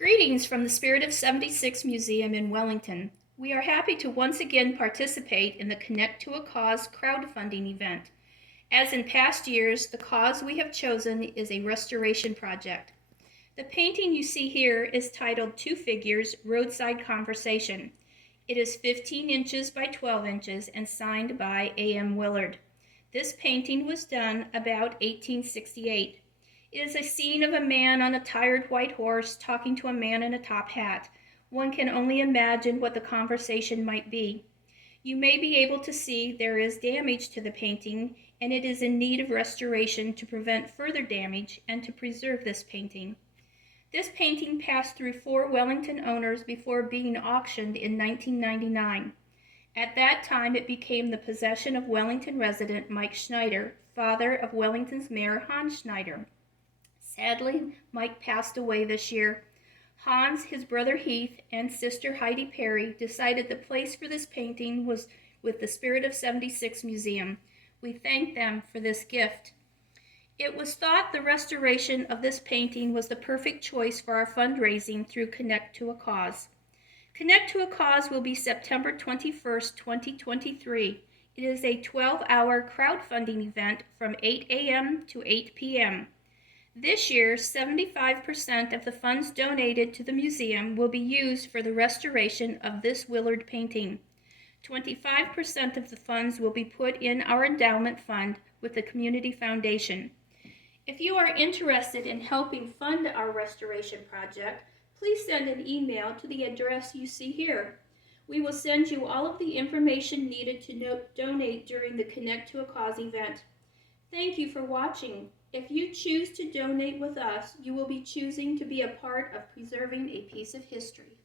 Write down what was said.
Greetings from the Spirit of 76 Museum in Wellington. We are happy to once again participate in the Connect to a Cause crowdfunding event. As in past years, the cause we have chosen is a restoration project. The painting you see here is titled Two Figures, Roadside Conversation. It is 15 inches by 12 inches and signed by A.M. Willard. This painting was done about 1868. It is a scene of a man on a tired white horse talking to a man in a top hat. One can only imagine what the conversation might be. You may be able to see there is damage to the painting, and it is in need of restoration to prevent further damage and to preserve this painting. This painting passed through 4 Wellington owners before being auctioned in 1999. At that time, it became the possession of Wellington resident Mike Schneider, father of Wellington's Mayor Hans Schneider. Sadly, Mike passed away this year. Hans, his brother Heath, and sister Heidi Perry decided the place for this painting was with the Spirit of 76 Museum. We thank them for this gift. It was thought the restoration of this painting was the perfect choice for our fundraising through Connect to a Cause. Connect to a Cause will be September 21st, 2023. It is a 12-hour crowdfunding event from 8 a.m. to 8 p.m. This year, 75% of the funds donated to the museum will be used for the restoration of this Willard painting. 25% of the funds will be put in our endowment fund with the Community Foundation. If you are interested in helping fund our restoration project, please send an email to the address you see here. We will send you all of the information needed to donate during the Connect to a Cause event. Thank you for watching. If you choose to donate with us, you will be choosing to be a part of preserving a piece of history.